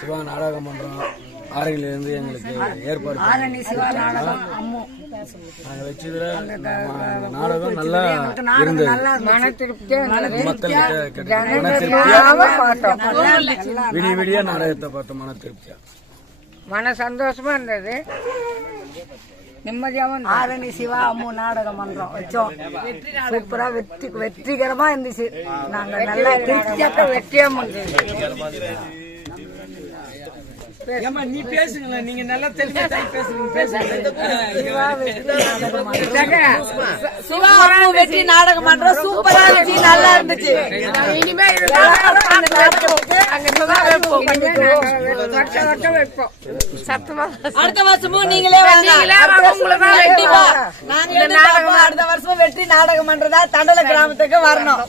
சிவா நாடக மன்றம் ஆரணிலிருந்து எங்களுக்கு ஏற்பாடு நாங்கள் வச்சதுல நாடகம் நல்லா இருந்தது. மக்கள்கிட்ட விடிய விடிய நாடகத்தை பார்த்தோம். மன திருப்தியா மன சந்தோஷமா இருந்தது. நிம்மதியாவும் ஆரணி சிவா அம்மு நாடக மன்றம் வச்சோம். சூப்பரா வெற்றிகரமா இருந்துச்சு. நாங்க நல்லா திருப்தியாக வெற்றியா நீ பேசுங்களேன். நீங்க நல்லா தெரிஞ்சு வெற்றி நாடக மன்றம் சூப்பரா இருந்துச்சு, நல்லா இருந்துச்சு. இனிமே அடுத்த வருஷமும் நீங்களே அடுத்த வருஷமும் வெற்றி நாடக மன்றதா தண்டல கிராமத்துக்கு வரணும்.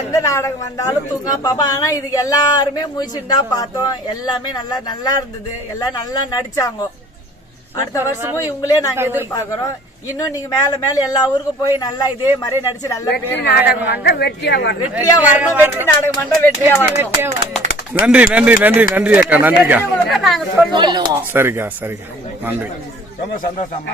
எந்த நாடகம் வந்தாலும் தூங்க பாப்பா. ஆனா இதுக்கு எல்லாருமே முயற்சிண்டா பார்த்தோம். எல்லாமே நல்லா நல்லா இருந்தது. எல்லாம் நல்லா நடிச்சாங்க. அடுத்த வருஷமும் இவங்களே நாங்க எதிர்பார்க்கிறோம். இன்னும் நீங்க மேல மேல எல்லா ஊருக்கும் போய் நல்லா இதே மாதிரி நடிச்சு நல்லா நாடகம் மன்றம் வெற்றியா வரணும். வெற்றி நாடகம் மன்றம் வெற்றியா வரணும். நன்றி நன்றி நன்றி நன்றி அக்கா. நன்றிக்கா. நாங்க சொல்லுவோம். சரிக்கா சரிக்கா. நன்றி. ரொம்ப சந்தோஷம்.